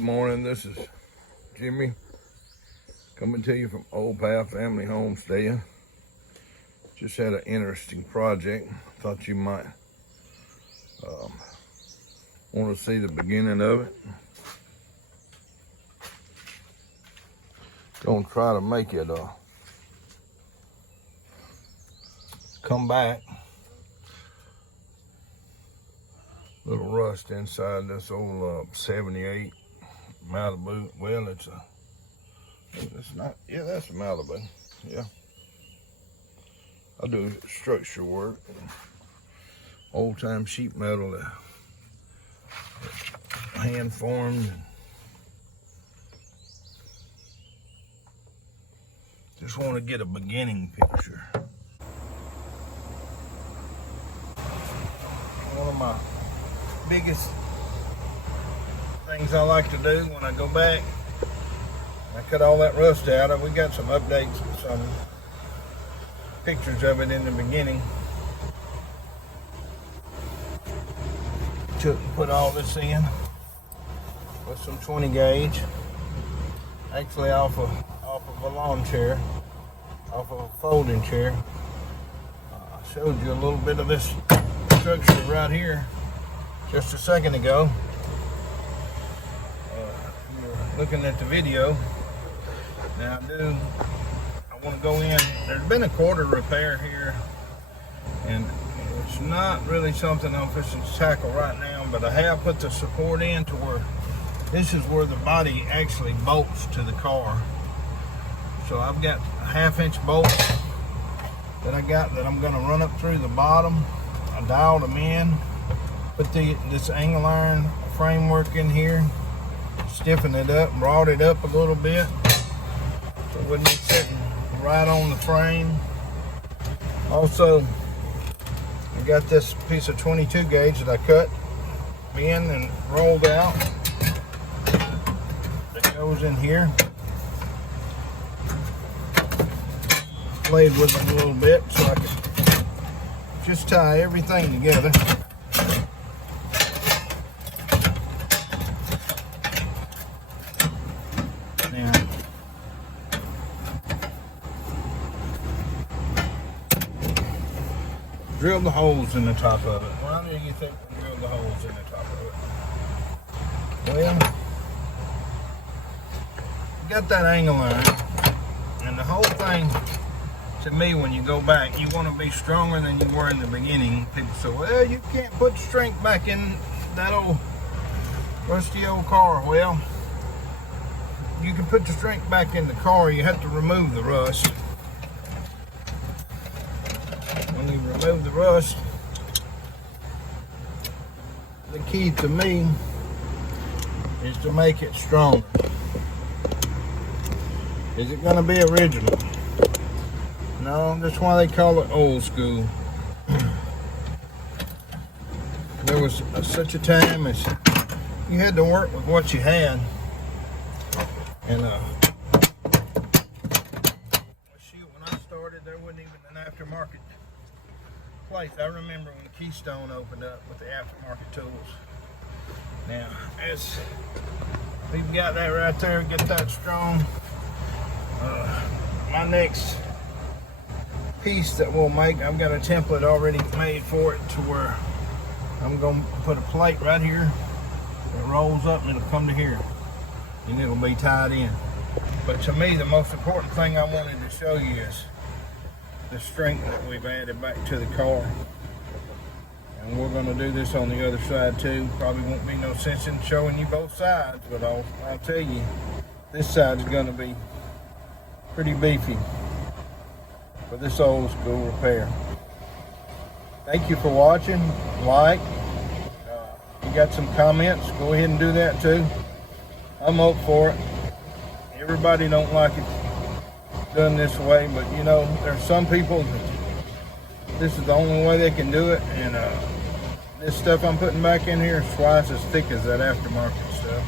morning, this is Jimmy coming to you from Old Pal Family Homestead. Just had an interesting project. Thought you might want to see the beginning of it. Gonna try to make it come back. Little rust inside this old 78 Malibu. Well, it's not, yeah, that's a Malibu, yeah. I do structure work, old time sheet metal, hand formed. Just want to get a beginning picture. One of my biggest things I like to do when I go back, I cut all that rust out. We got some updates, some pictures of it in the beginning. Put all this in with some 20 gauge, actually off of a lawn chair, off of a folding chair. I showed you a little bit of this structure right here just a second ago. You were looking at the video. Now I want to go in. There's been a quarter repair here, and it's not really something I'm fixing to tackle right now, but I have put the support in to where this is where the body actually bolts to the car. So I've got a 1/2-inch bolts that I'm going to run up through the bottom. I dialed them in. Put this angle iron framework in here, stiffen it up, brought it up a little bit so it wouldn't be sitting right on the frame. Also, I got this piece of 22 gauge that I cut in and rolled out that goes in here. Played with it a little bit so I could just tie everything together. Drill the holes in the top of it. Why do you think we drilled the holes in the top of it? Well, got that angle iron, and the whole thing, to me, when you go back, you want to be stronger than you were in the beginning. People say, well, you can't put strength back in that old rusty old car. Well, you can put the strength back in the car. You have to remove the rust. When you remove the rust, the key to me is to make it stronger. Is it going to be original? No, that's why they call it old school. There was such a time as you had to work with what you had. And shoot, when I started, there wasn't even an aftermarket place. I remember when Keystone opened up with the aftermarket tools. Now, as we've got that right there, get that strong. My next piece that we'll make, I've got a template already made for it to where I'm going to put a plate right here that rolls up and it'll come to here and it'll be tied in. But to me, the most important thing I wanted to show you is the strength that we've added back to the car. And we're going to do this on the other side too. Probably won't be no sense in showing you both sides, but I'll tell you, this side's going to be pretty beefy for this old school repair. Thank you for watching. Like, you got some comments, go ahead and do that too. I'm up for it. Everybody don't like it done this way, but you know, there's some people that this is the only way they can do it, and this stuff I'm putting back in here is twice as thick as that aftermarket stuff.